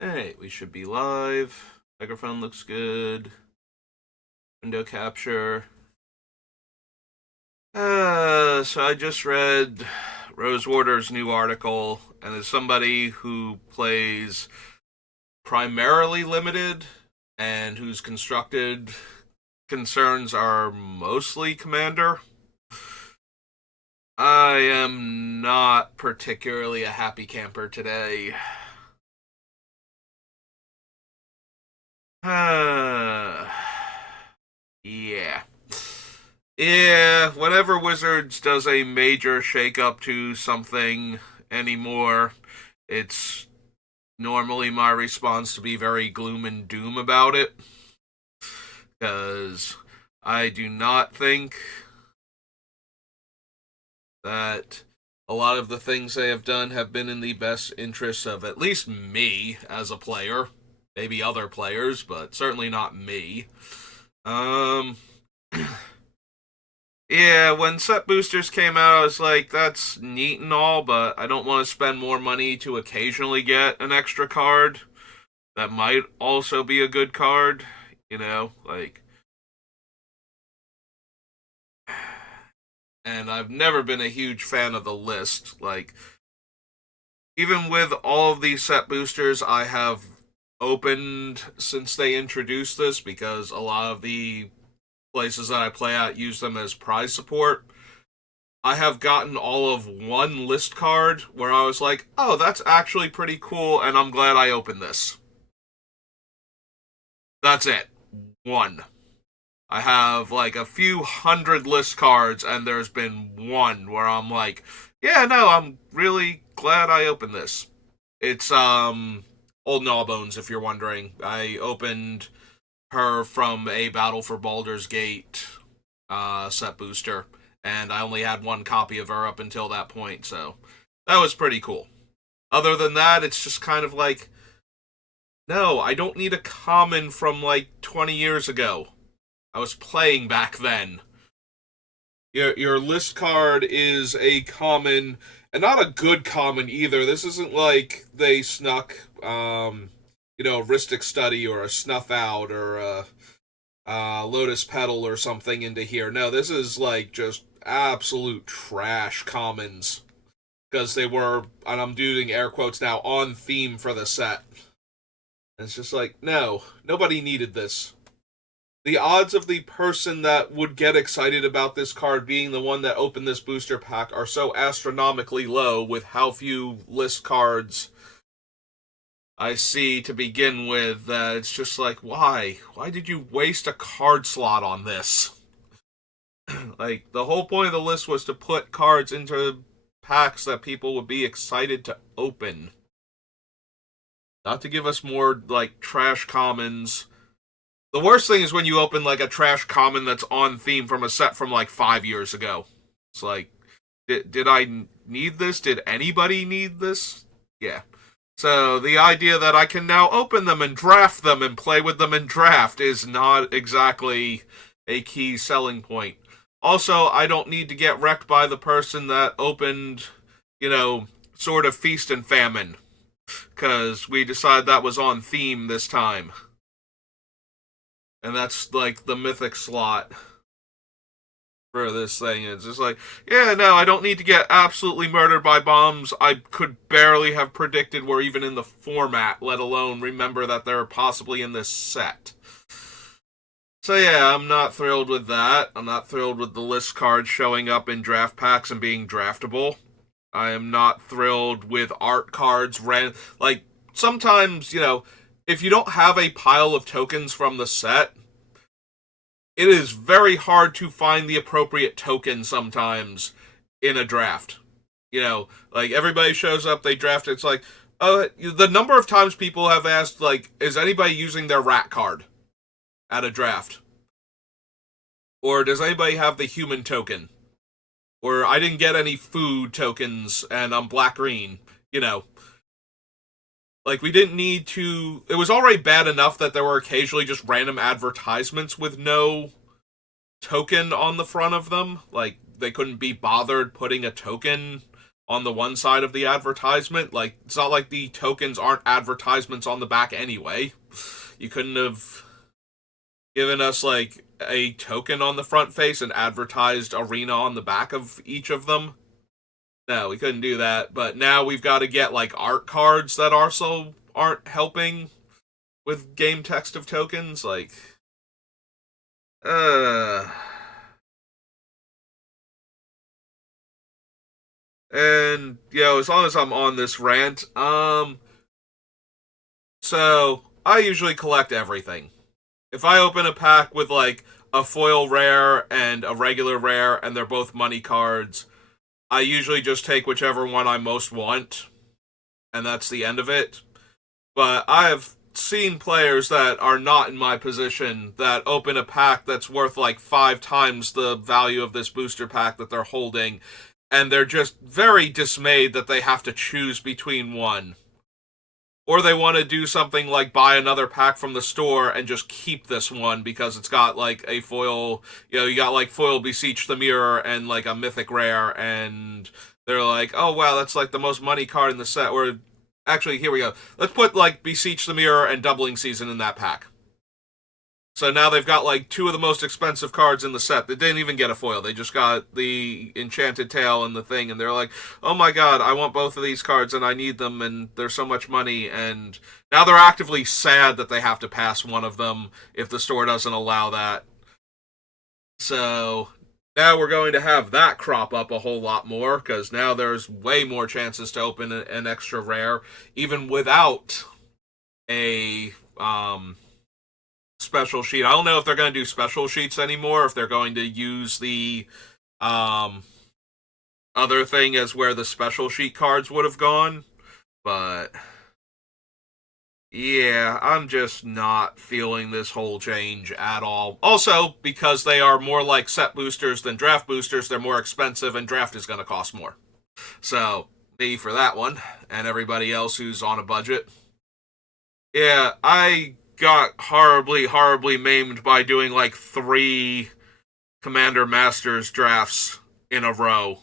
Alright, we should be live. Microphone looks good. Window capture. So I just read Rosewater's new article, and as somebody who plays primarily limited and whose constructed concerns are mostly commander, I am not particularly a happy camper today. Yeah. Yeah, whenever Wizards does a major shakeup to something anymore, it's normally my response to be very gloom and doom about it. Because I do not think that a lot of the things they have done have been in the best interests of at least me as a player. Maybe other players, but certainly not me. Um, Yeah, when set boosters came out, I was like, that's neat and all, but I don't want to spend more money to occasionally get an extra card that might also be a good card. You know, like, and I've never been a huge fan of the list. Like, even with all of these set boosters I have opened since they introduced this, because a lot of the places that I play at use them as prize support. I have gotten all of one list card where I was like, oh, that's actually pretty cool, and I'm glad I opened this. That's it. One. I have like a few hundred list cards, and there's been one where I'm like, yeah, no, I'm really glad I opened this. It's, Old Gnawbones, if you're wondering. I opened her from a Battle for Baldur's Gate set booster, and I only had one copy of her up until that point, so that was pretty cool. Other than that, it's just kind of like, no, I don't need a common from like 20 years ago. I was playing back then. Your list card is a common, and not a good common either. This isn't like they snuck, a Ristic Study or a Snuff Out or a Lotus Petal or something into here. No, this is like just absolute trash commons because they were, and I'm doing air quotes now, on theme for the set. And it's just like, no, nobody needed this. The odds of the person that would get excited about this card being the one that opened this booster pack are so astronomically low with how few list cards I see to begin with that it's just like, why? Why did you waste a card slot on this? Like, the whole point of the list was to put cards into packs that people would be excited to open. Not to give us more, like, trash commons. The worst thing is when you open, like, a trash common that's on theme from a set from, like, 5 years ago. It's like, did I need this? Did anybody need this? Yeah. So the idea that I can now open them and draft them and play with them in draft is not exactly a key selling point. Also, I don't need to get wrecked by the person that opened, sort of Feast and Famine, because we decided that was on theme this time. And that's like the mythic slot for this thing. It's just like, yeah, no, I don't need to get absolutely murdered by bombs I could barely have predicted were even in the format, let alone remember that they're possibly in this set. So yeah, I'm not thrilled with that. I'm not thrilled with the list cards showing up in draft packs and being draftable. I am not thrilled with art cards like sometimes, if you don't have a pile of tokens from the set, it is very hard to find the appropriate token sometimes in a draft. Like everybody shows up, they draft it, it's like, the number of times people have asked, like, is anybody using their rat card at a draft? Or does anybody have the human token? Or I didn't get any food tokens and I'm black green, Like, we didn't need to. It was already bad enough that there were occasionally just random advertisements with no token on the front of them. Like, they couldn't be bothered putting a token on the one side of the advertisement. Like, it's not like the tokens aren't advertisements on the back anyway. You couldn't have given us like a token on the front face and advertised arena on the back of each of them. No, we couldn't do that. But now we've got to get like art cards that also aren't helping with game text of tokens. Like, uh. And as long as I'm on this rant, so I usually collect everything. If I open a pack with like a foil rare and a regular rare, and they're both money cards, I usually just take whichever one I most want, and that's the end of it. But I have seen players that are not in my position that open a pack that's worth like 5 times the value of this booster pack that they're holding, and they're just very dismayed that they have to choose between one. Or they want to do something like buy another pack from the store and just keep this one because it's got like a foil, you got like foil Beseech the Mirror and like a mythic rare, and they're like, oh wow, that's like the most money card in the set. Or actually, here we go. Let's put like Beseech the Mirror and Doubling Season in that pack. So now they've got like 2 of the most expensive cards in the set. They didn't even get a foil. They just got the Enchanted Tail and the thing, and they're like, oh my god, I want both of these cards and I need them, and there's so much money. And now they're actively sad that they have to pass one of them if the store doesn't allow that. So now we're going to have that crop up a whole lot more, because now there's way more chances to open an extra rare, even without a special sheet. I don't know if they're going to do special sheets anymore, if they're going to use the other thing as where the special sheet cards would have gone. But yeah, I'm just not feeling this whole change at all. Also, because they are more like set boosters than draft boosters, they're more expensive, and draft is going to cost more. So, me for that one, and everybody else who's on a budget. Yeah, I got horribly, horribly maimed by doing like 3 Commander Masters drafts in a row.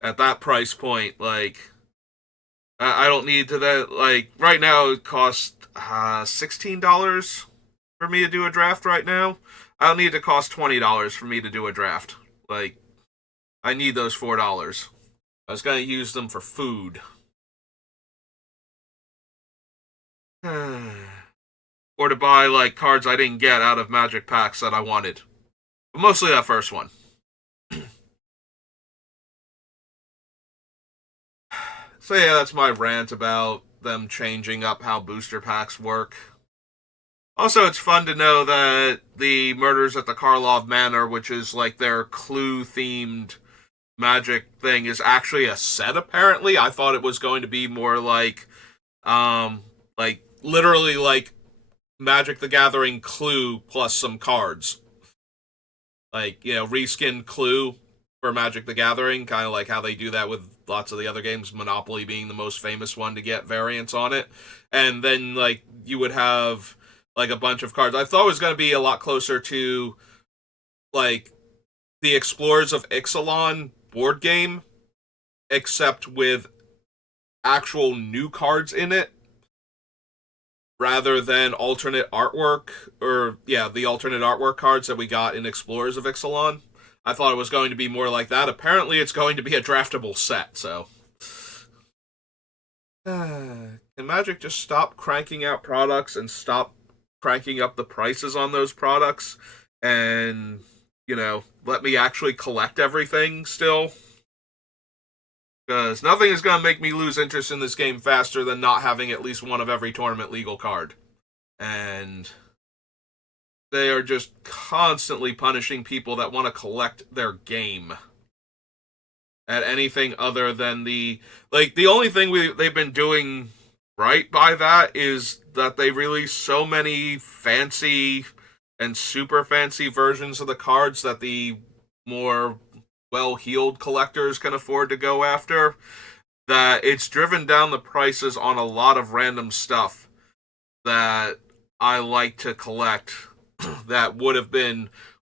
At that price point, like, I don't need to that. Like, right now it costs $16 for me to do a draft right now. I don't need to cost $20 for me to do a draft. Like, I need those $4. I was going to use them for food. Or to buy like cards I didn't get out of Magic packs that I wanted. But mostly that first one. So yeah, that's my rant about them changing up how booster packs work. Also, it's fun to know that the Murders at the Karlov Manor, which is like their Clue-themed Magic thing, is actually a set, apparently. I thought it was going to be more like literally like Magic the Gathering Clue plus some cards. Like, reskin Clue for Magic the Gathering, kind of like how they do that with lots of the other games, Monopoly being the most famous one to get variants on it. And then, like, you would have, like, a bunch of cards. I thought it was going to be a lot closer to, like, the Explorers of Ixalan board game, except with actual new cards in it, rather than alternate artwork, the alternate artwork cards that we got in Explorers of Ixalan. I thought it was going to be more like that. Apparently, it's going to be a draftable set, so. Can Magic just stop cranking out products and stop cranking up the prices on those products and, let me actually collect everything still? Because nothing is going to make me lose interest in this game faster than not having at least one of every tournament legal card. And they are just constantly punishing people that want to collect their game at anything other than the only thing they've been doing right by that is that they release so many fancy and super fancy versions of the cards that the more well-heeled collectors can afford to go after, that it's driven down the prices on a lot of random stuff that I like to collect that would have been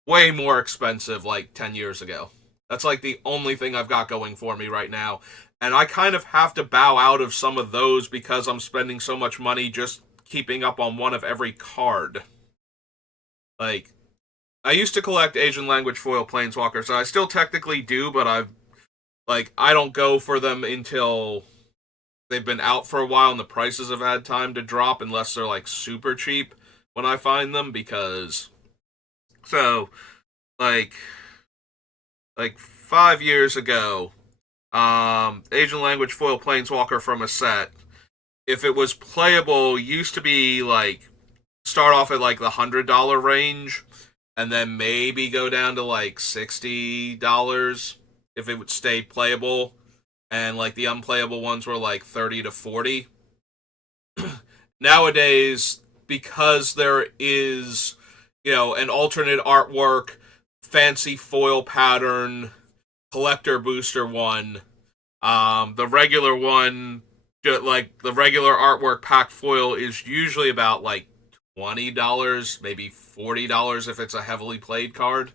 way more expensive like 10 years ago. That's like the only thing I've got going for me right now. And I kind of have to bow out of some of those because I'm spending so much money just keeping up on one of every card. Like, I used to collect Asian language foil planeswalkers, and I still technically do, but I don't go for them until they've been out for a while and the prices have had time to drop, unless they're like super cheap when I find them, because so like like 5 years ago, Asian language foil planeswalker from a set, if it was playable, used to be like start off at like the $100 range, and then maybe go down to like $60 if it would stay playable, and like the unplayable ones were like 30 to 40. Nowadays, because there is, an alternate artwork, fancy foil pattern, collector booster one, the regular one, like the regular artwork pack foil is usually about like $20, maybe $40 if it's a heavily played card.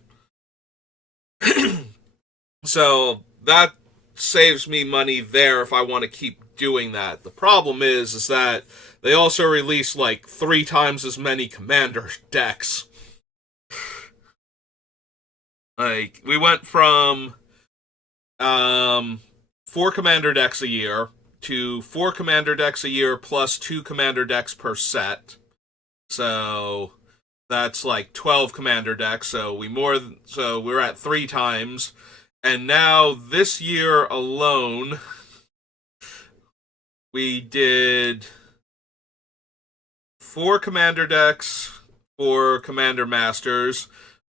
So that saves me money there if I want to keep doing that. The problem is that they also release like 3 times as many commander decks. Like, we went from 4 commander decks a year to 4 commander decks a year plus 2 commander decks per set. So that's like 12 commander decks. So we're at 3 times. And now this year alone, we did 4 commander decks, 4 commander masters,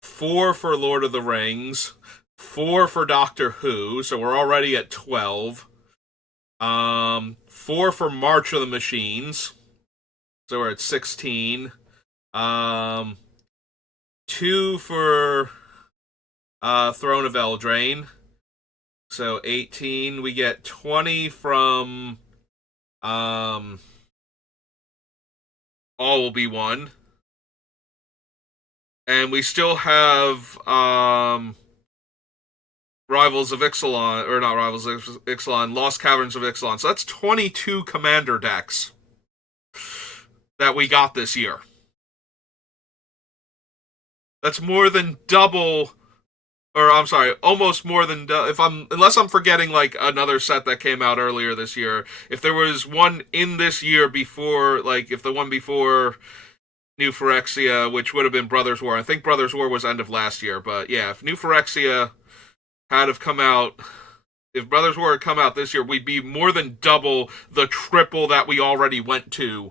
4 for Lord of the Rings, 4 for Doctor Who, so we're already at 12. 4 for March of the Machines, so we're at 16. 2 for Throne of Eldraine, so 18. We get 20 from All Will Be One. And we still have Rivals of Ixalan, or not Rivals of Ixalan, Lost Caverns of Ixalan. So that's 22 commander decks that we got this year. That's more than double, or I'm sorry, almost more than unless I'm forgetting like another set that came out earlier this year. If there was one in this year before, like if the one before New Phyrexia, which would have been Brothers War. I think Brothers War was end of last year, but yeah, if New Phyrexia had have come out, if Brothers War had come out this year, we'd be more than double the triple that we already went to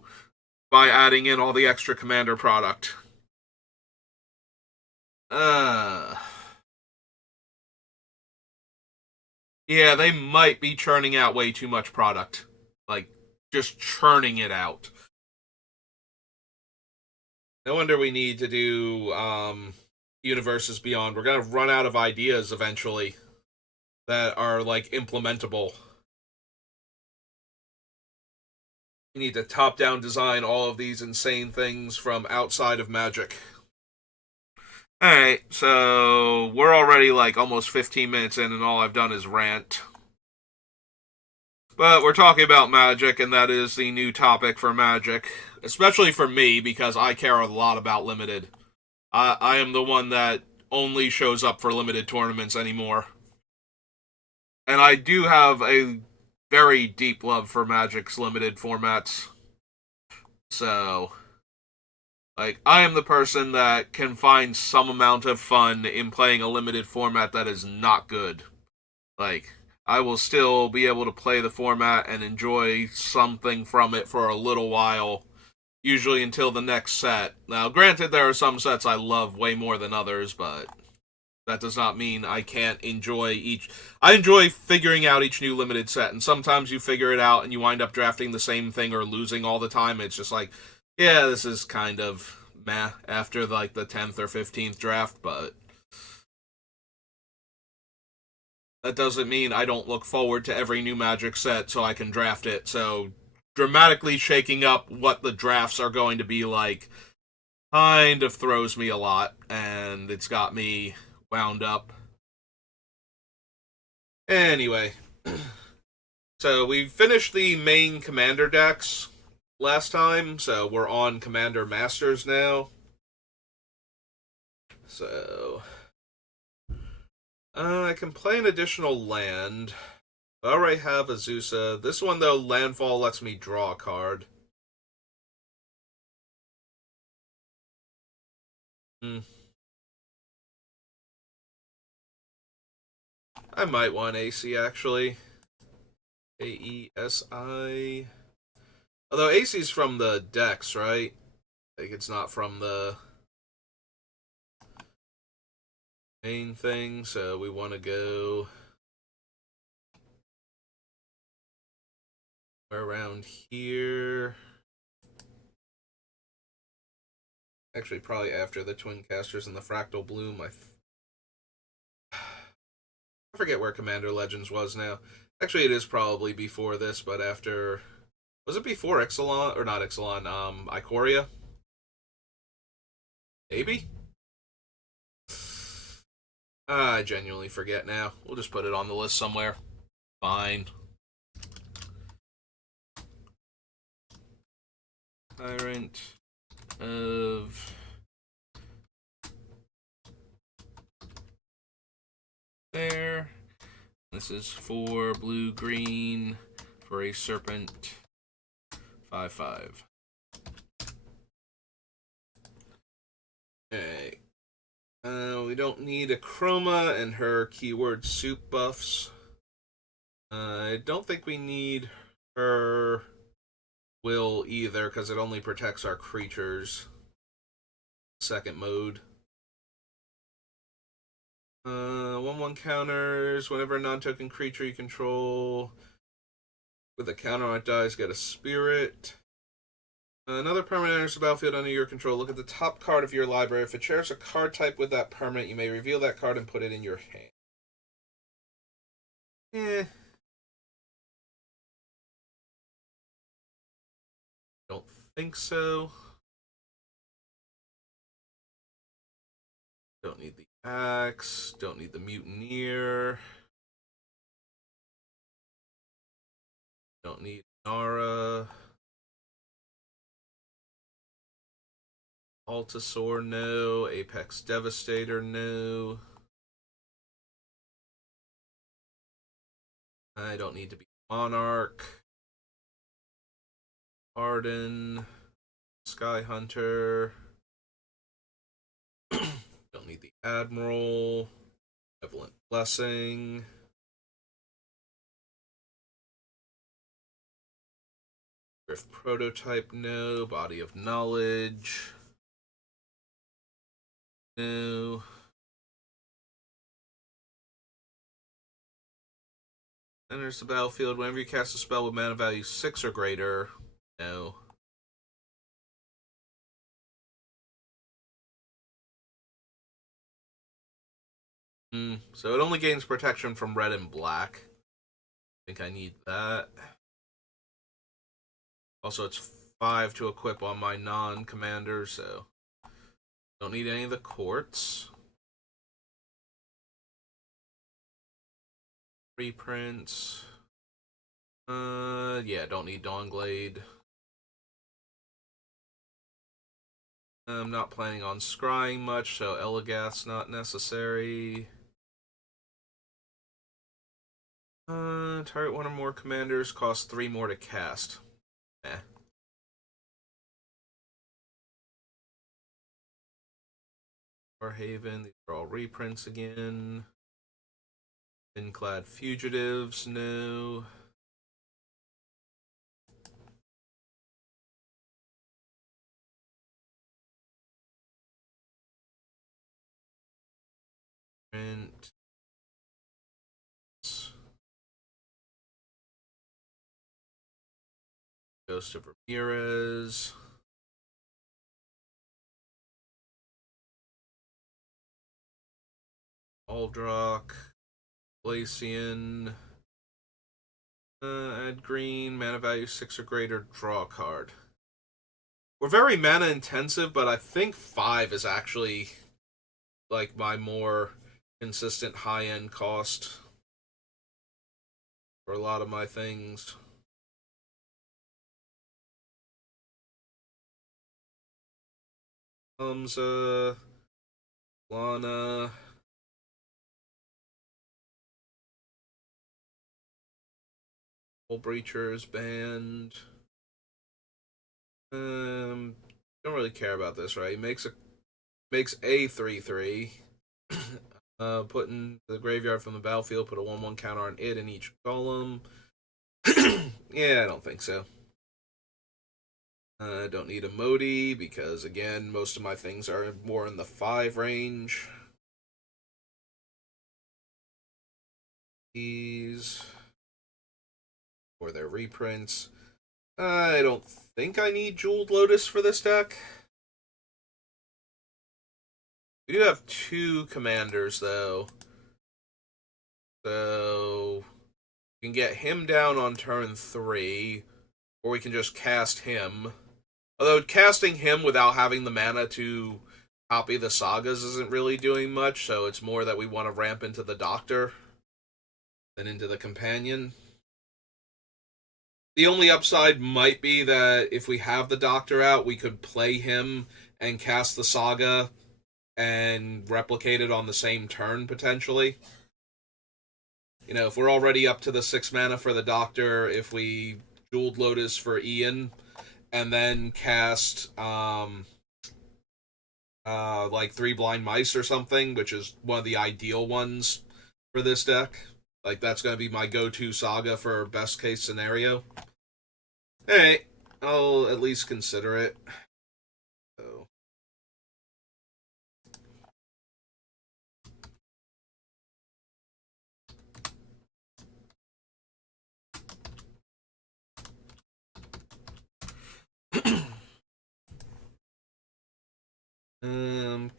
by adding in all the extra commander product. Yeah, they might be churning out way too much product. Like, just churning it out. No wonder we need to do Universes Beyond. We're gonna run out of ideas eventually that are like implementable. We need to top-down design all of these insane things from outside of Magic. Alright, so we're already like almost 15 minutes in, and all I've done is rant. But we're talking about Magic, and that is the new topic for Magic. Especially for me, because I care a lot about Limited. I am the one that only shows up for Limited tournaments anymore. And I do have a very deep love for Magic's Limited formats. So, like, I am the person that can find some amount of fun in playing a Limited format that is not good. Like, I will still be able to play the format and enjoy something from it for a little while, usually until the next set. Now, granted, there are some sets I love way more than others, but that does not mean I can't enjoy each. I enjoy figuring out each new Limited set, and sometimes you figure it out and you wind up drafting the same thing or losing all the time. It's just like, yeah, this is kind of meh after like the 10th or 15th draft, but that doesn't mean I don't look forward to every new Magic set so I can draft it. So dramatically shaking up what the drafts are going to be like kind of throws me a lot, and it's got me wound up. Anyway, so we finished the main commander decks last time, so we're on Commander Masters now. So, I can play an additional land. I already have Azusa. This one, though, landfall lets me draw a card. Hmm. I might want AC, actually. AESI. Although AC's from the decks, right? Like, it's not from the main thing, so we want to go around here. Actually, probably after the Twin Casters and the Fractal Bloom. I forget where Commander Legends was now. Actually, it is probably before this, but after. Was it before Ixalan? Or not Ixalan, Ikoria? Maybe? I genuinely forget now. We'll just put it on the list somewhere. Fine. Tyrant of there. This is 4 blue green for a serpent 5/5. Okay. We don't need a chroma and her keyword soup buffs. I don't think we need her will either, because it only protects our creatures. Second mode. 1/1 counters. Whenever a non-token creature you control with a counter on it dies, get a spirit. Another permanent enters the battlefield under your control. Look at the top card of your library. If it shares a card type with that permanent, you may reveal that card and put it in your hand. Eh. Don't think so. Don't need the axe. Don't need the mutineer. Don't need Nara. Altasaur, no. Apex Devastator, no. I don't need to be Monarch. Arden. Sky Hunter. Don't need the Admiral. Benevolent Blessing. Griff Prototype, no. Body of Knowledge. No. Enters the battlefield. Whenever you cast a spell with mana value 6 or greater. No. So it only gains protection from red and black. I think I need that. Also, it's 5 to equip on my non-commander, so don't need any of the courts. Reprints. Yeah, don't need Dawnglade. I'm not planning on scrying much, so Elagath's not necessary. Target one or more commanders, cost 3 more to cast. Eh. Warhaven, these are all reprints again. Thin-clad fugitives, no. Print. Ghost of Ramirez. Aldrock. Glacian. Add green, mana value 6 or greater, draw a card. We're very mana intensive, but I think 5 is actually like my more consistent high end cost. for a lot of my things. Hamza, Lana, Hull Breachers band. Don't really care about this, right? He makes a 3/3. Put in the graveyard from the battlefield. Put a 1/1 counter on it in each column. Yeah, I don't think so. I don't need a Modi because, again, most of my things are more in the 5 range. These, or their reprints. I don't think I need Jeweled Lotus for this deck. We do have 2 commanders, though. So, we can get him down on turn 3, or we can just cast him. Although, casting him without having the mana to copy the sagas isn't really doing much, so it's more that we want to ramp into the Doctor than into the Companion. The only upside might be that if we have the Doctor out, we could play him and cast the saga and replicate it on the same turn, potentially. You know, if we're already up to the 6 mana for the Doctor, if we Jeweled Lotus for Ian, and then cast like 3 Blind Mice or something, which is one of the ideal ones for this deck. Like, that's going to be my go-to saga for best case scenario. Hey, I'll at least consider it. So.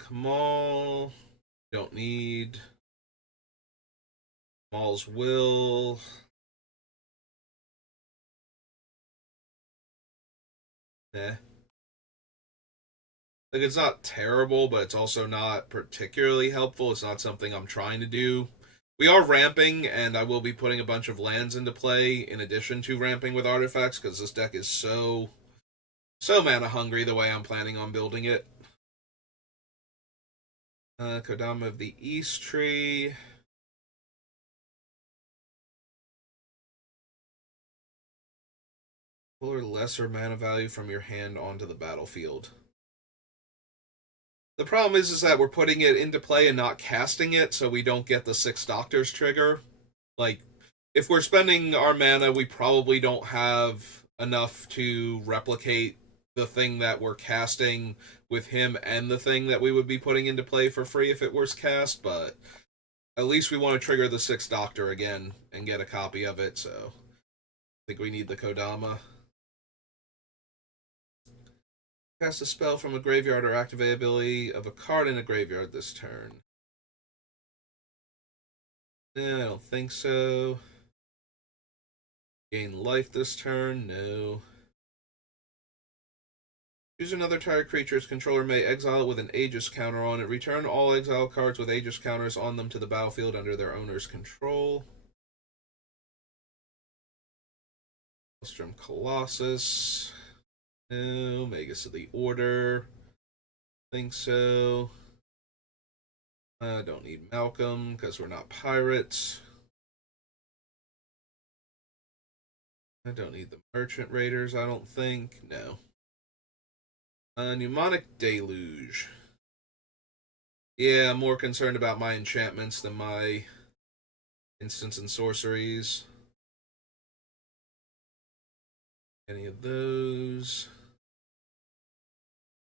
Kamal. Don't need. Kamal's Will. Eh. Like, it's not terrible, but it's also not particularly helpful. It's not something I'm trying to do. We are ramping, and I will be putting a bunch of lands into play in addition to ramping with artifacts, because this deck is so mana hungry the way I'm planning on building it. Kodama of the East Tree. Pull lesser mana value from your hand onto the battlefield. The problem is that we're putting it into play and not casting it, so we don't get the 6 Doctors trigger. Like, if we're spending our mana, we probably don't have enough to replicate the thing that we're casting with him and the thing that we would be putting into play for free if it was cast, but at least we want to trigger the 6 Doctor again and get a copy of it, so I think we need the Kodama. Cast a spell from a graveyard or activate ability of a card in a graveyard this turn. No, I don't think so. Gain life this turn? No. Choose another target creature's controller may exile it with an Aegis counter on it. Return all exile cards with Aegis counters on them to the battlefield under their owner's control. Maelstrom Colossus. No. Magus of the Order. Think so. I don't need Malcolm because we're not pirates. I don't need the Merchant Raiders, I don't think. No. Mnemonic Deluge. Yeah, I'm more concerned about my enchantments than my instants and sorceries. Any of those.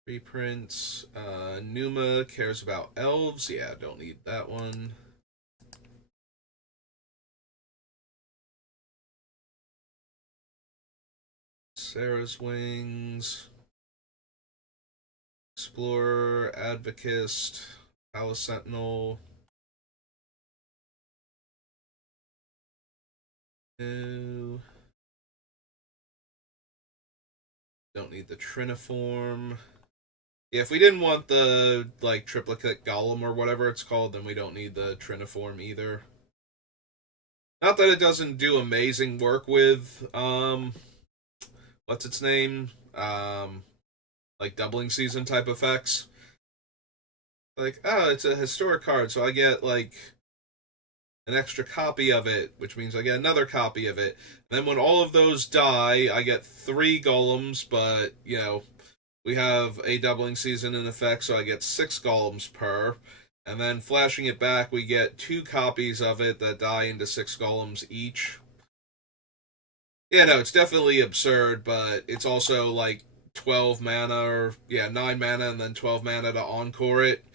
Reprints. Numa cares about elves. Yeah, don't need that one. Sarah's Wings. Explorer, Advocist, Palace Sentinel. No. Don't need the Triniform. Yeah, if we didn't want the, like, triplicate golem or whatever it's called, then we don't need the Triniform either. Not that it doesn't do amazing work with what's its name? Like doubling season type effects. Like, oh, it's a historic card, so I get like an extra copy of it, which means I get another copy of it. And then when all of those die, I get 3 golems, but we have a doubling season in effect, so I get 6 golems per. And then flashing it back, we get 2 copies of it that die into 6 golems each. Yeah, no, it's definitely absurd, but it's also like 12 mana, or 9 mana and then 12 mana to encore it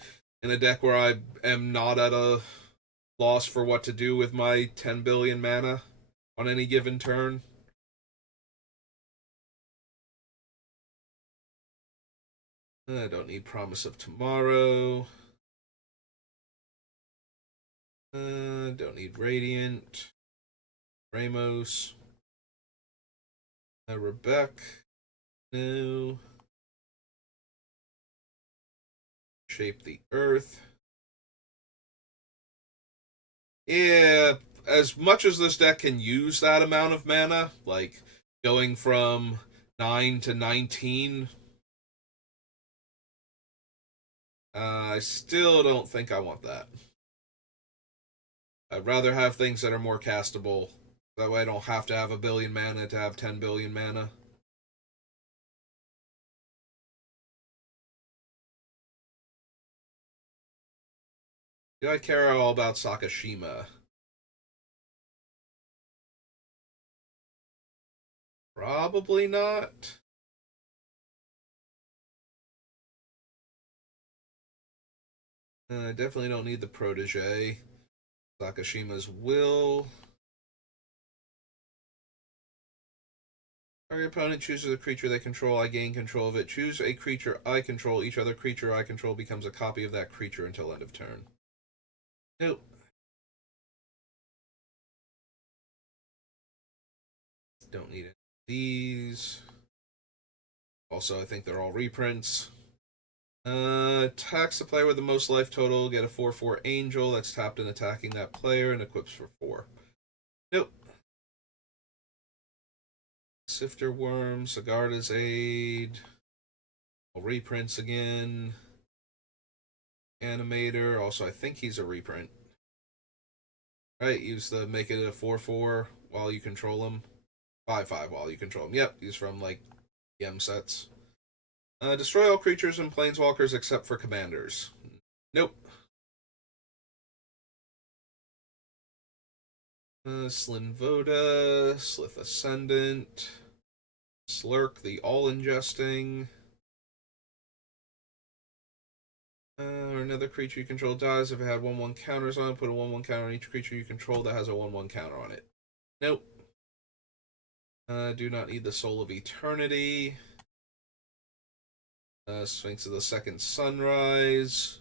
in a deck where I am not at a loss for what to do with my 10 billion mana on any given turn. I don't need Promise of Tomorrow. Don't need Radiant. Ramos. Rebecca. No. Shape the Earth. Yeah, as much as this deck can use that amount of mana, like going from 9 to 19, I still don't think I want that. I'd rather have things that are more castable. That way I don't have to have a billion mana to have 10 billion mana. Do I care all about Sakashima? Probably not. I definitely don't need the protege. Sakashima's will. Our opponent chooses a creature they control, I gain control of it. Choose a creature I control. Each other creature I control becomes a copy of that creature until end of turn. Nope. Don't need it. These. Also, I think they're all reprints. Attacks the player with the most life total. Get a 4/4 angel that's tapped and attacking that player and equips for 4. Nope. Sifter Worm, Sigarda's Aid. Reprints again. Animator. Also, I think he's a reprint. Right, use the make it a 4/4 while you control him. 5/5 while you control him. Yep, he's from like EM sets. Destroy all creatures and planeswalkers except for commanders. Nope. Slinvoda, Slith Ascendant, Slurk, the all-ingesting. Or another creature you control dies if it had 1/1 counters on it. Put a 1/1 counter on each creature you control that has a 1/1 counter on it. Nope. Do not need the Soul of Eternity. Sphinx of the Second Sunrise.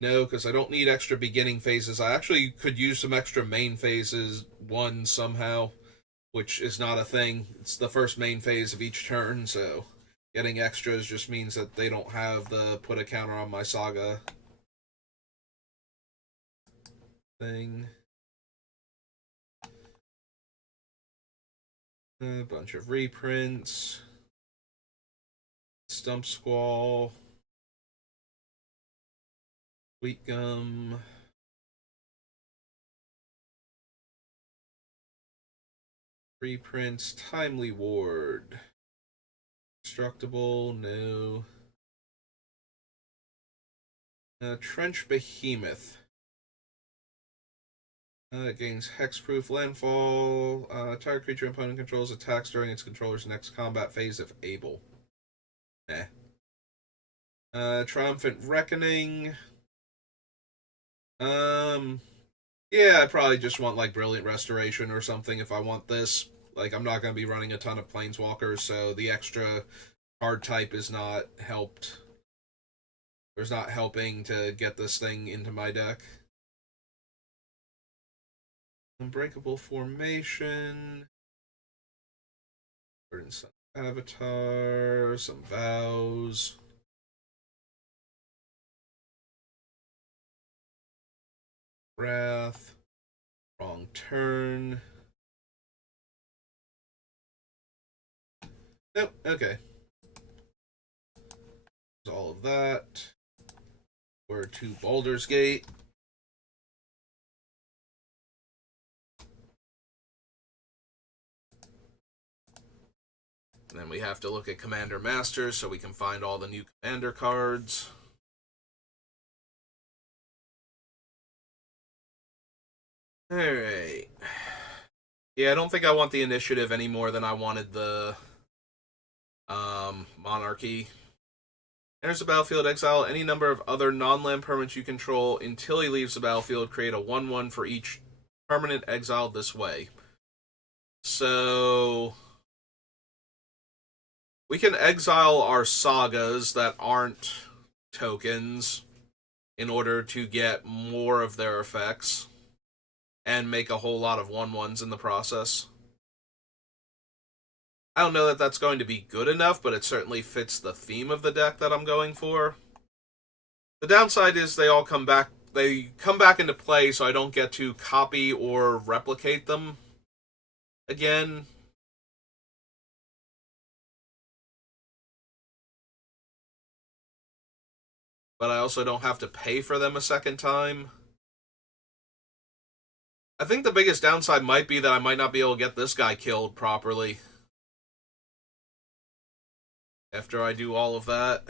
No, because I don't need extra beginning phases. I actually could use some extra main phases, one somehow, which is not a thing. It's the first main phase of each turn, so getting extras just means that they don't have the put a counter on my saga thing. A bunch of reprints. Stump Squall. Wheat Gum. Reprints. Timely Ward. Destructible. No. Trench Behemoth. Gains hexproof landfall. Target creature opponent controls attacks during its controller's next combat phase if able. Eh. Triumphant Reckoning. Yeah, I probably just want like Brilliant Restoration or something if I want this. Like, I'm not going to be running a ton of Planeswalkers, so the extra card type is not helped. There's not helping to get this thing into my deck. Unbreakable Formation. Burdensome Avatar. Some Vows. Wrath. Wrong turn. Nope, okay. All of that. We're to Baldur's Gate. And then we have to look at Commander Masters so we can find all the new Commander cards. Alright. Yeah, I don't think I want the initiative any more than I wanted the monarchy. Enters the battlefield, exile any number of other non-land permanents you control until he leaves the battlefield. Create a 1/1 for each permanent exiled this way. So we can exile our sagas that aren't tokens in order to get more of their effects and make a whole lot of 1/1s in the process. I don't know that that's going to be good enough, but it certainly fits the theme of the deck that I'm going for. The downside is they all come back. They come back into play, so I don't get to copy or replicate them again. But I also don't have to pay for them a second time. I think the biggest downside might be that I might not be able to get this guy killed properly after I do all of that.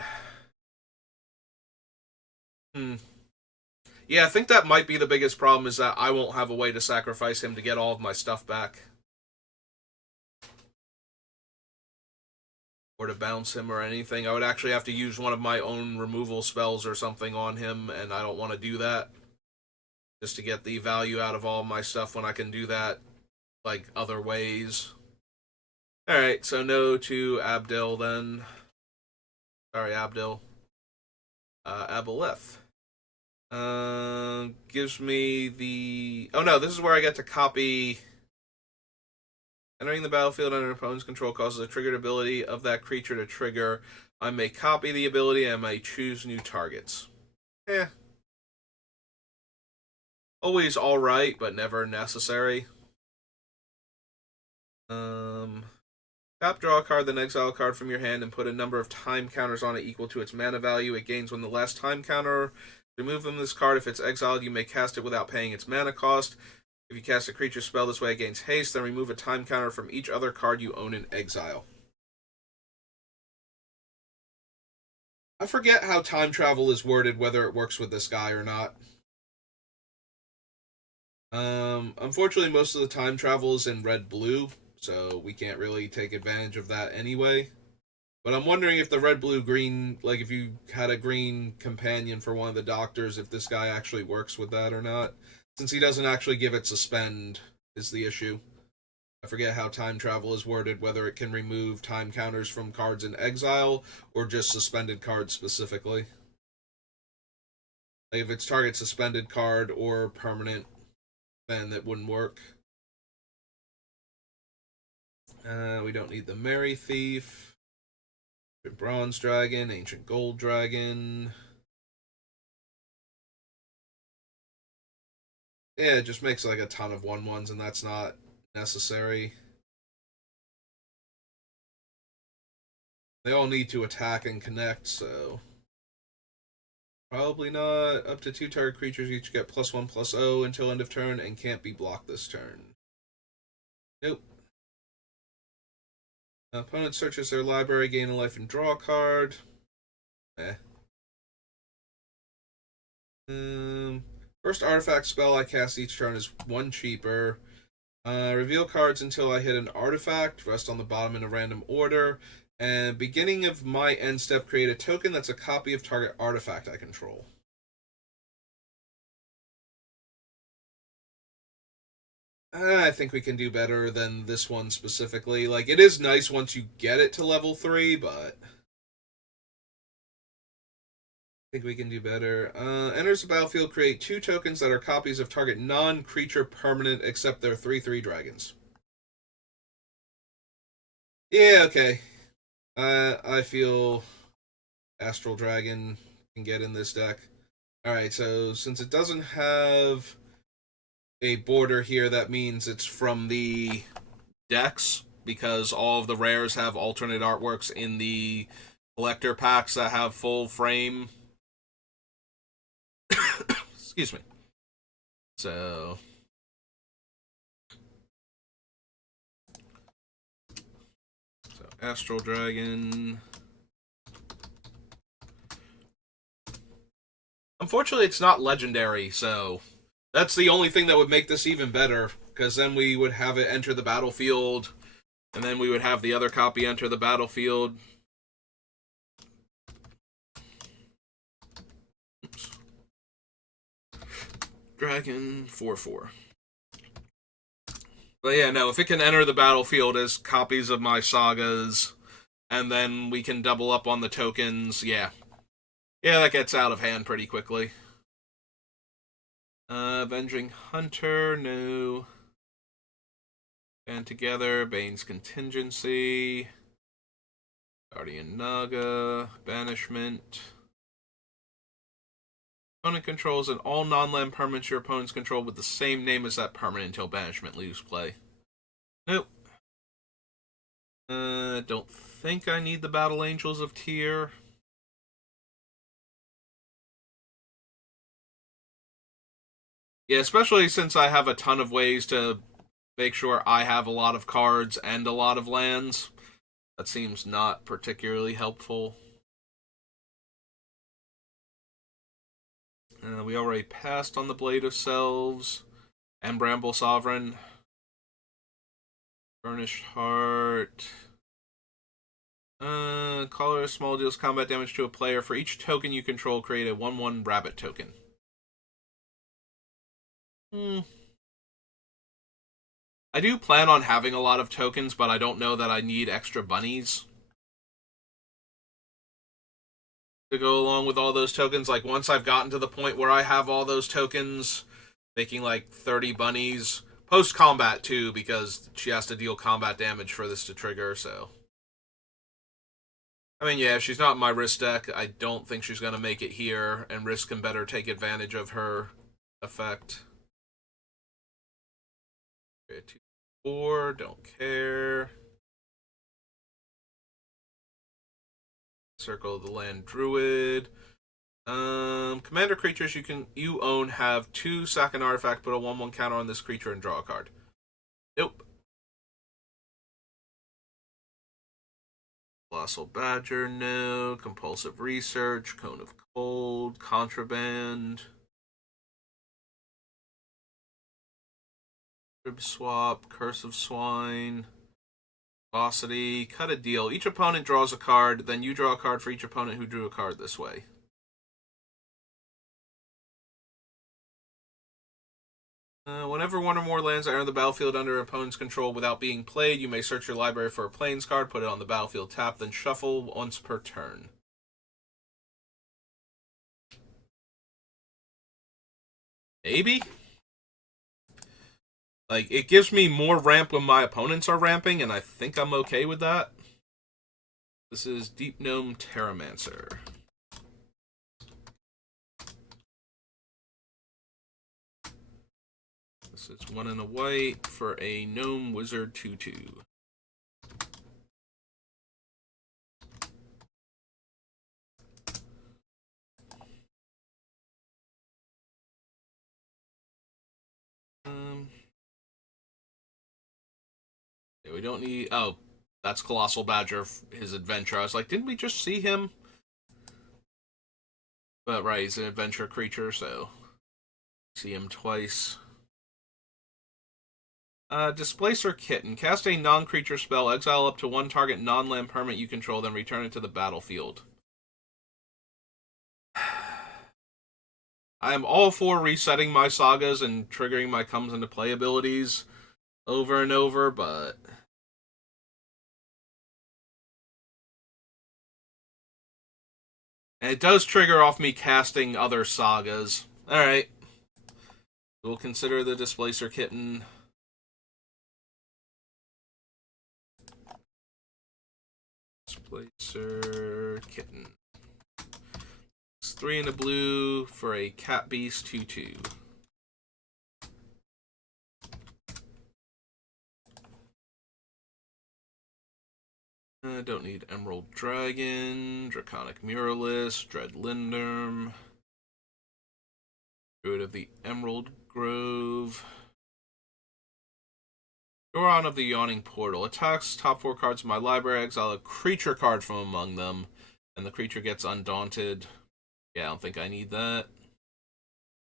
Yeah, I think that might be the biggest problem, is that I won't have a way to sacrifice him to get all of my stuff back. Or to bounce him or anything. I would actually have to use one of my own removal spells or something on him, and I don't want to do that. Just to get the value out of all my stuff when I can do that, like, other ways. Alright, so no to Abdil then. Sorry, Abdil. Aboleth. Gives me the... Oh no, this is where I get to copy... Entering the battlefield under an opponent's control causes a triggered ability of that creature to trigger. I may copy the ability and I may choose new targets. Always alright, but never necessary. Tap, draw a card, then exile a card from your hand and put a number of time counters on it equal to its mana value. It gains when the last time counter. Remove from this card. If it's exiled, you may cast it without paying its mana cost. If you cast a creature spell this way, it gains haste. Then remove a time counter from each other card you own in exile. I forget how time travel is worded, whether it works with this guy or not. Unfortunately, most of the time travel is in red-blue, so we can't really take advantage of that anyway. But I'm wondering if the red, blue, green, like if you had a green companion for one of the doctors, if this guy actually works with that or not. Since he doesn't actually give it suspend, is the issue. I forget how time travel is worded, whether it can remove time counters from cards in exile or just suspended cards specifically. Like if it's target suspended card or permanent, then that wouldn't work. We don't need the Merry Thief. Bronze Dragon, Ancient Gold Dragon. Yeah, it just makes like a ton of 1/1s, and that's not necessary. They all need to attack and connect, so probably not. Up to 2 target creatures each get +1/+0 until end of turn and can't be blocked this turn. Nope. Opponent searches their library, gain a life and draw a card. First artifact spell I cast each turn is 1 cheaper. Reveal cards until I hit an artifact. Rest on the bottom in a random order. And beginning of my end step, create a token that's a copy of target artifact I control. I think we can do better than this one specifically. Like, it is nice once you get it to level 3, but I think we can do better. Enters the battlefield, create 2 tokens that are copies of target non-creature permanent except they're 3/3 dragons. Yeah, okay. I feel Astral Dragon can get in this deck. Alright, so since it doesn't have a border here that means it's from the decks, because all of the rares have alternate artworks in the collector packs that have full frame. Excuse me. So Astral Dragon. Unfortunately, it's not legendary, so that's the only thing that would make this even better, because then we would have it enter the battlefield, and then we would have the other copy enter the battlefield. Oops. Dragon 4/4. But yeah, no, if it can enter the battlefield as copies of my sagas, and then we can double up on the tokens, yeah. Yeah, that gets out of hand pretty quickly. Avenging Hunter, no. Band Together, Bane's Contingency. Guardian Naga, Banishment. Opponent controls and all non-land permanents your opponents control with the same name as that permanent until Banishment leaves play. Nope. Don't think I need the Battle Angels of Tyr. Yeah, especially since I have a ton of ways to make sure I have a lot of cards and a lot of lands. That seems not particularly helpful. We already passed on the Blade of Selves and Bramble Sovereign. Burnished Heart. Color small deals combat damage to a player. For each token you control, create a 1/1 rabbit token. I do plan on having a lot of tokens, but I don't know that I need extra bunnies to go along with all those tokens. Like, once I've gotten to the point where I have all those tokens, making like 30 bunnies, post-combat too, because she has to deal combat damage for this to trigger, so. I mean, yeah, if she's not in my Risk deck, I don't think she's going to make it here, and Risk can better take advantage of her effect. Okay, 2/4, don't care. Circle of the Land Druid. Commander creatures you own have 2 sack an artifact, put a 1/1 counter on this creature and draw a card. Nope. Colossal Badger, no. Compulsive Research, Cone of Cold, Contraband. Rib Swap, Curse of Swine. Velocity, cut a deal. Each opponent draws a card, then you draw a card for each opponent who drew a card this way. Whenever one or more lands enter the battlefield under an opponent's control without being played, you may search your library for a Plains card, put it on the battlefield tap, then shuffle once per turn. Maybe? Like, it gives me more ramp when my opponents are ramping, and I think I'm okay with that. This is Deep Gnome Terramancer. This is 1 and a white for a Gnome Wizard 2/2. Yeah, we don't need... Oh, that's Colossal Badger, his adventure. I was like, didn't we just see him? But right, he's an adventure creature, so see him twice. Displacer Kitten. Cast a non-creature spell, exile up to 1 target non-land permanent you control, then return it to the battlefield. I am all for resetting my sagas and triggering my comes into play abilities over and over, but... And it does trigger off me casting other sagas. Alright. We'll consider the Displacer Kitten. Displacer Kitten. It's 3 and a blue for a Cat Beast 2/2. Don't need Emerald Dragon, Draconic Muralist, Dread Linderm, Druid of the Emerald Grove. Goron of the Yawning Portal. Attacks top 4 cards of my library, exile a creature card from among them, and the creature gets undaunted. Yeah, I don't think I need that.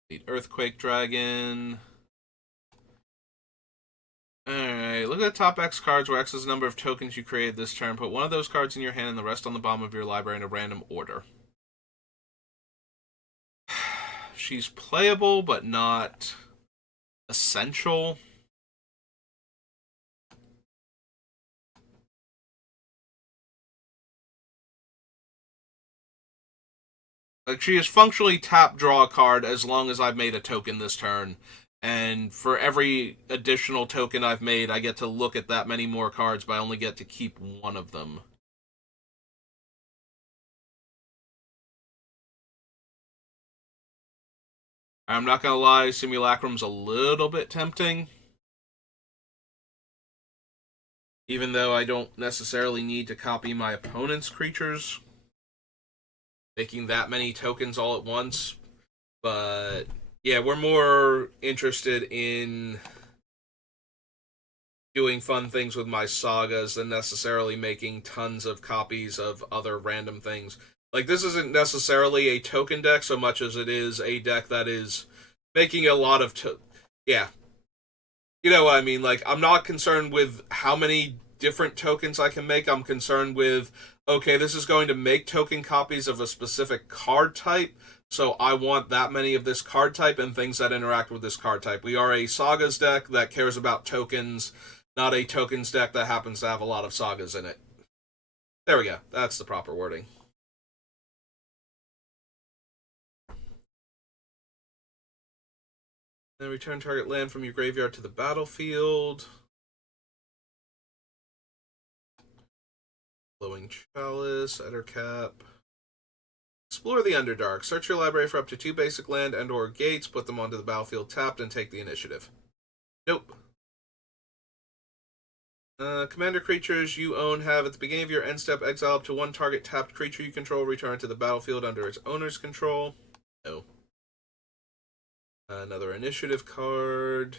Need Earthquake Dragon. Alright, look at the top X cards where X is the number of tokens you created this turn. Put one of those cards in your hand and the rest on the bottom of your library in a random order. She's playable, but not essential. Like, she is functionally tap draw a card as long as I've made a token this turn. And for every additional token I've made, I get to look at that many more cards, but I only get to keep one of them. I'm not gonna lie, Simulacrum's a little bit tempting. Even though I don't necessarily need to copy my opponent's creatures. Making that many tokens all at once. But yeah, we're more interested in doing fun things with my sagas than necessarily making tons of copies of other random things. Like, this isn't necessarily a token deck so much as it is a deck that is making a lot of... yeah. You know what I mean? Like, I'm not concerned with how many different tokens I can make. I'm concerned with, okay, this is going to make token copies of a specific card type, so I want that many of this card type and things that interact with this card type. We are a sagas deck that cares about tokens, not a tokens deck that happens to have a lot of sagas in it. There we go. That's the proper wording. Then return target land from your graveyard to the battlefield. Glowing Chalice, Ettercap. Explore the Underdark. Search your library for up to 2 basic land and or gates, put them onto the battlefield tapped, and take the initiative. Nope. Commander creatures you own have, at the beginning of your end step, exile up to 1 target tapped creature you control, return to the battlefield under its owner's control. No. Another initiative card.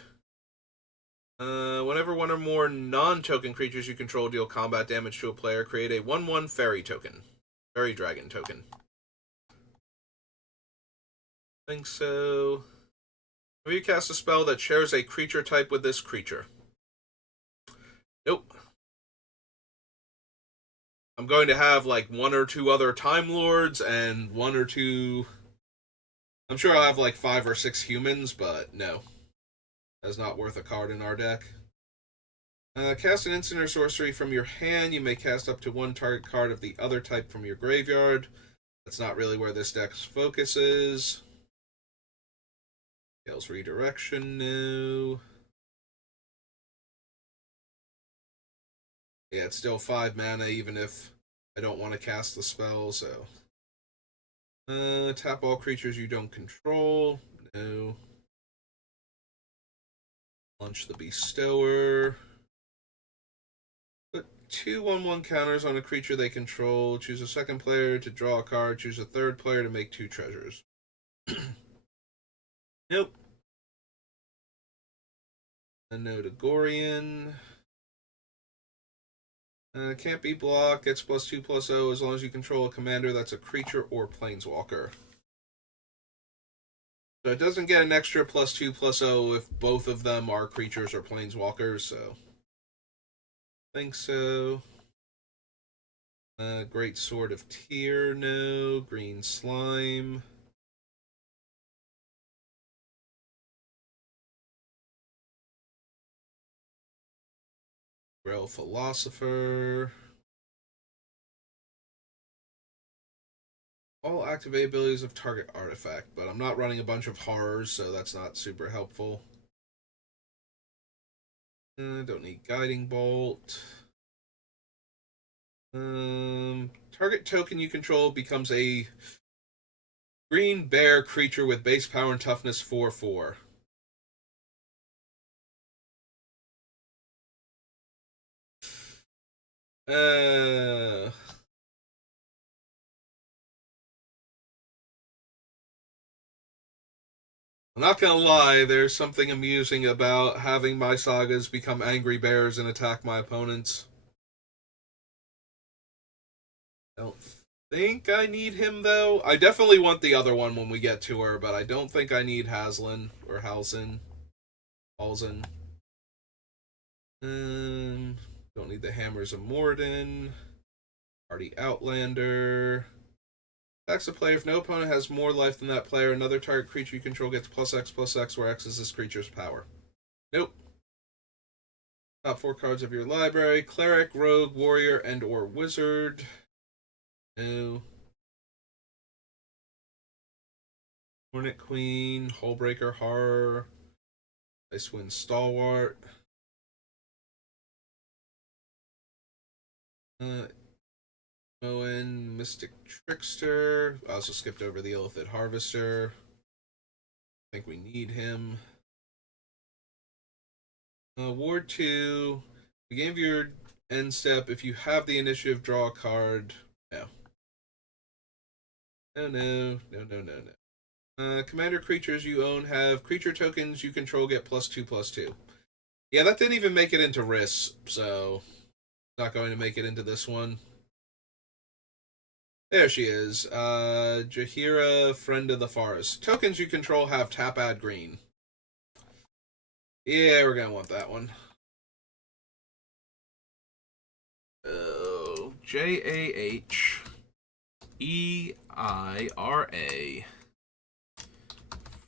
Whenever one or more non-token creatures you control deal combat damage to a player, create a 1/1 fairy token. Fairy dragon token. I think so. Have you cast a spell that shares a creature type with this creature? Nope. I'm going to have like 1 or 2 other Time Lords and 1 or 2... I'm sure I'll have like 5 or 6 humans, but no. That's not worth a card in our deck. Cast an instant or sorcery from your hand. You may cast up to 1 target card of the other type from your graveyard. That's not really where this deck's focus is. Gale's Redirection, no. Yeah, it's still 5 mana, even if I don't want to cast the spell, so... tap all creatures you don't control. No. Launch the Bestower. Put 2 1/1 counters on a creature they control. Choose a second player to draw a card. Choose a third player to make 2 treasures. Nope. A no to Gorian. Can't be blocked. Gets +2/+0 as long as you control a commander that's a creature or planeswalker. So it doesn't get an extra +2/+0 if both of them are creatures or planeswalkers, so... I think so. Great Sword of Tyr, no. Green Slime. Grail Philosopher. All activate abilities of target artifact, but I'm not running a bunch of horrors, so that's not super helpful. Don't need Guiding Bolt. Target token you control becomes a green bear creature with base power and toughness 4/4. Uh, I'm not gonna lie, there's something amusing about having my sagas become angry bears and attack my opponents. I don't think I need him though. I definitely want the other one when we get to her, but I don't think I need Haslin or Halsin. Halsin. Um, don't need the Hammers of Morden. Party Outlander. Attacks a player. If no opponent has more life than that player, another target creature you control gets +X/+X, where X is this creature's power. Nope. Top 4 cards of your library: Cleric, Rogue, Warrior, and/or Wizard. No. Hornet Queen, Hullbreaker Horror, Icewind Stalwart. Uh, Moen, Mystic Trickster. I also skipped over the Illithid Harvester. I think we need him. Ward 2. Beginning of your end step, if you have the initiative, draw a card. No. No, no, no, no, no, no. Commander creatures you own have creature tokens you control get +2/+2. Yeah, that didn't even make it into Riss, so not going to make it into this one. There she is. Jaheira, Friend of the Forest. Tokens you control have tap add green. Yeah, we're gonna want that one. Oh, Jaheira.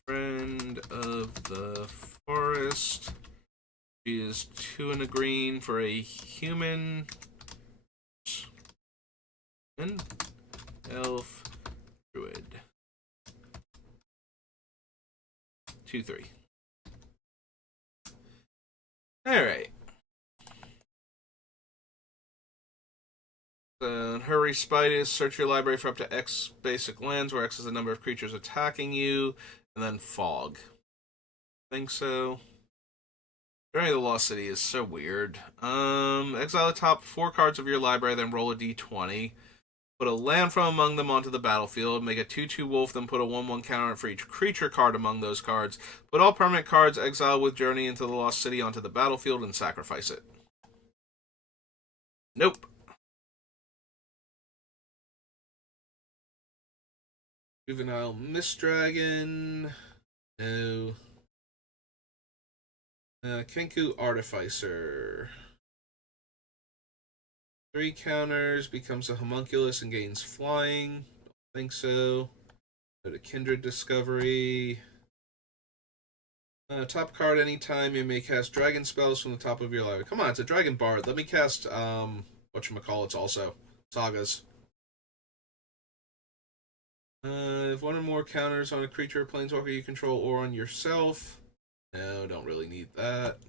Friend of the Forest. She is 2 and a green for a human. And elf druid. 2/3. Alright. Her respite is search your library for up to X basic lands, where X is the number of creatures attacking you, and then fog. I think so. Journey to the Lost City is so weird. Exile the top 4 cards of your library, then roll a d20. Put a land from among them onto the battlefield. Make a 2/2 wolf, then put a 1/1 counter for each creature card among those cards. Put all permanent cards exiled with Journey into the Lost City onto the battlefield and sacrifice it. Nope. Juvenile Mistdragon. No. Kenku Artificer. 3 counters, becomes a homunculus and gains flying. Don't think so. Go to Kindred Discovery. Top card anytime you may cast dragon spells from the top of your library. Come on, it's a dragon bard. Let me cast whatchamacallits also. Sagas. If one or more counters on a creature or planeswalker you control or on yourself. No, don't really need that.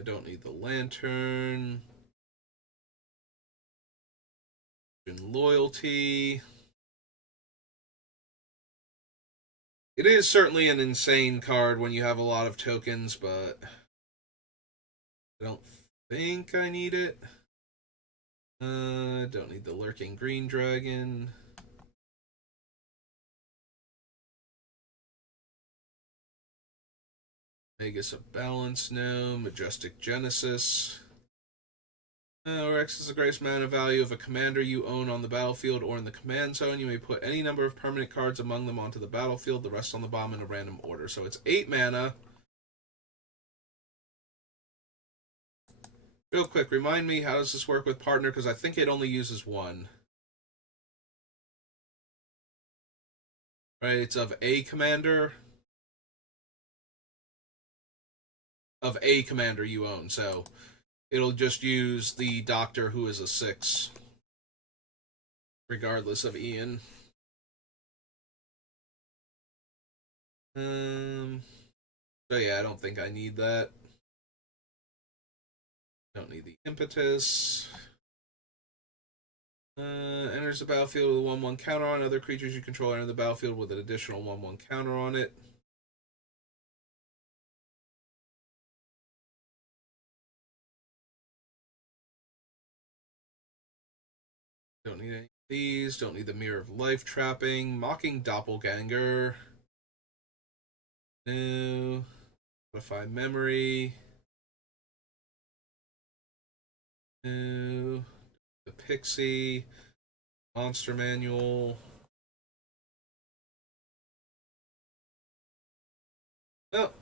I don't need the lantern. Loyalty. It is certainly an insane card when you have a lot of tokens, but I don't think I need it. Don't need the Lurking Green Dragon. Magus of Balance, no. Majestic Genesis. X is the greatest mana value of a commander you own on the battlefield or in the command zone. You may put any number of permanent cards among them onto the battlefield, the rest on the bottom in a random order. So it's 8 mana. Real quick, remind me, how does this work with partner? Because I think it only uses 1. Right, it's of a commander. Of a commander you own, so it'll just use the doctor who is a 6. Regardless of Ian. So yeah, I don't think I need that. Don't need the impetus. Enters the battlefield with a 1/1 counter on. Other creatures you control enter the battlefield with an additional 1/1 counter on it. Don't need any of these. Don't need the Mirror of Life trapping. Mocking Doppelganger. No. Modify Memory. No. The Pixie. Monster Manual. Oh.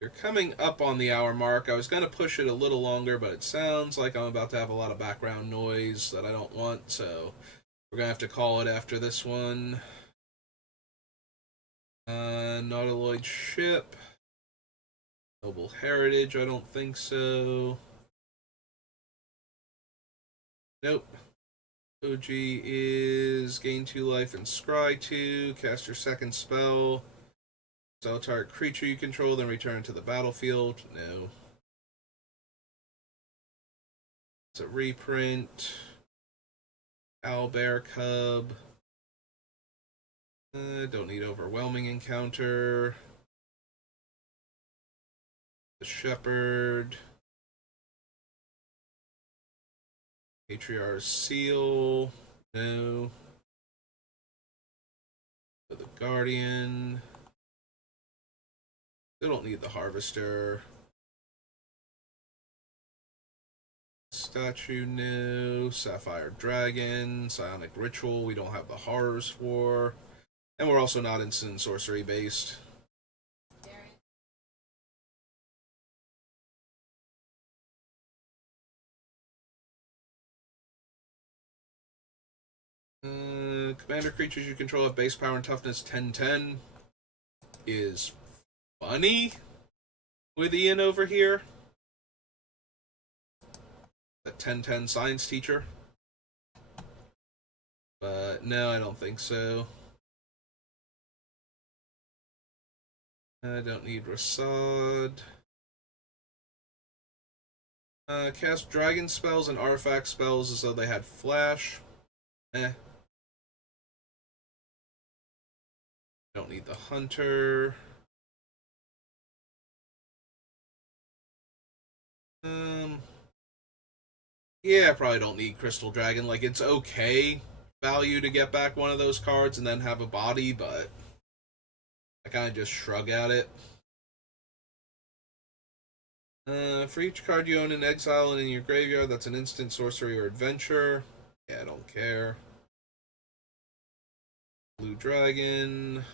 You're coming up on the hour mark. I was going to push it a little longer, but it sounds like I'm about to have a lot of background noise that I don't want, so we're going to have to call it after this one. Nautiloid Ship. Noble Heritage, I don't think so. Nope. OG is gain 2 life and scry 2. Cast your second spell. Exile target creature you control, then return to the battlefield. No. It's a reprint. Owlbear Cub. Don't need Overwhelming Encounter. The Shepherd. Patriarch's Seal. No. The Guardian. They don't need the Harvester. Statue, no. Sapphire Dragon. Psionic Ritual, we don't have the horrors for. And we're also not instant sorcery based. Commander creatures you control have base power and toughness 10/10 is funny with Ian over here. A 10/10 science teacher. But no, I don't think so. I don't need Rasad. Cast dragon spells and artifact spells as though they had flash. Don't need the hunter. Yeah, I probably don't need Crystal Dragon. Like, it's okay value to get back one of those cards and then have a body, but I kind of just shrug at it. For each card you own in exile and in your graveyard, that's an instant sorcery or adventure. Yeah, I don't care. Blue Dragon.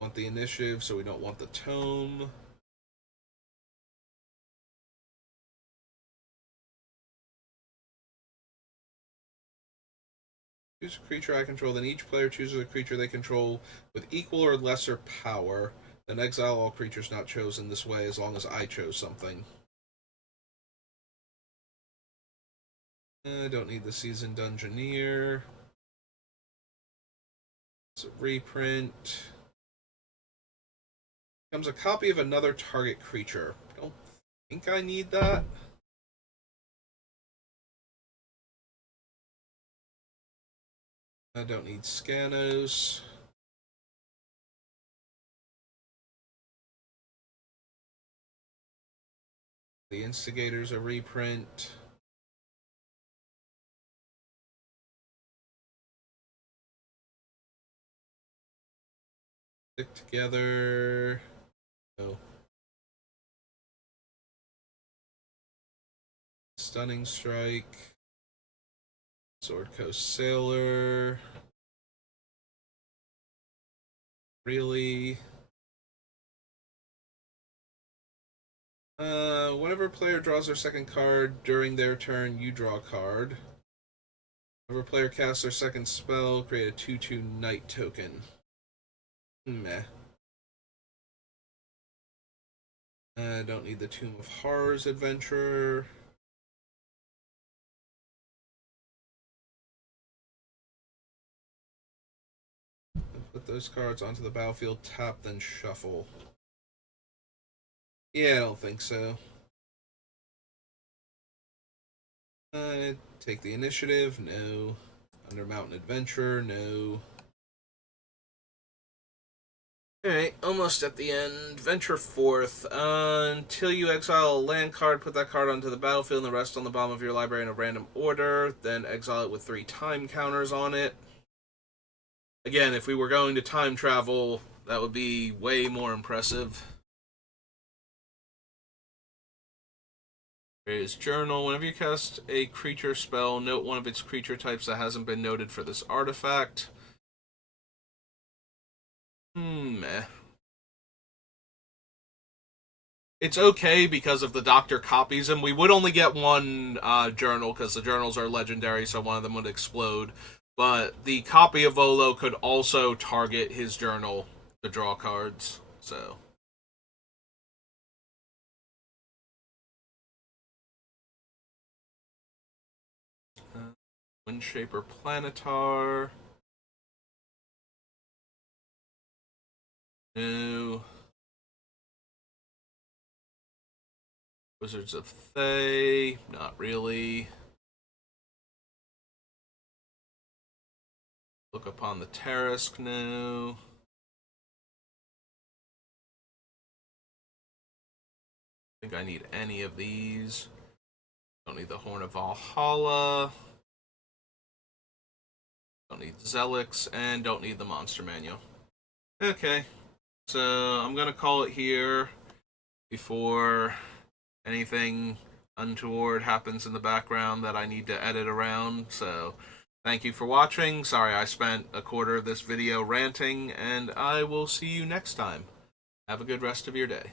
Want the initiative, so we don't want the tome. Choose a creature I control, then each player chooses a creature they control with equal or lesser power. Then exile all creatures not chosen this way as long as I chose something. I don't need the Seasoned Dungeoneer. It's a reprint. Becomes a copy of another target creature. I don't think I need that. I don't need Scanos. The Instigator's a reprint. Stick together. No. Stunning Strike. Sword Coast Sailor. Really? Whenever a player draws their second card during their turn, you draw a card. Whenever a player casts their second spell, create a 2/2 Knight token. Meh. I don't need the Tomb of Horrors adventure. Put those cards onto the battlefield, tap, then shuffle. Yeah, I don't think so. Take the initiative, no. Under Mountain Adventure, no. Alright, almost at the end. Venture forth. Until you exile a land card, put that card onto the battlefield and the rest on the bottom of your library in a random order. Then exile it with 3 time counters on it. Again, if we were going to time travel, that would be way more impressive. Here's Journal. Whenever you cast a creature spell, note one of its creature types that hasn't been noted for this artifact. Meh. It's okay because of the Doctor copies him. We would only get one journal because the journals are legendary, so one of them would explode. But the copy of Volo could also target his journal to draw cards. So. Windshaper Planetar. No. Wizards of Thay. Not really. Look upon the Terrace. No. I think I need any of these. Don't need the Horn of Valhalla. Don't need Zelix, and don't need the Monster Manual. Okay, so I'm gonna call it here before anything untoward happens in the background that I need to edit around. So thank you for watching. Sorry I spent a quarter of this video ranting, and I will see you next time. Have a good rest of your day.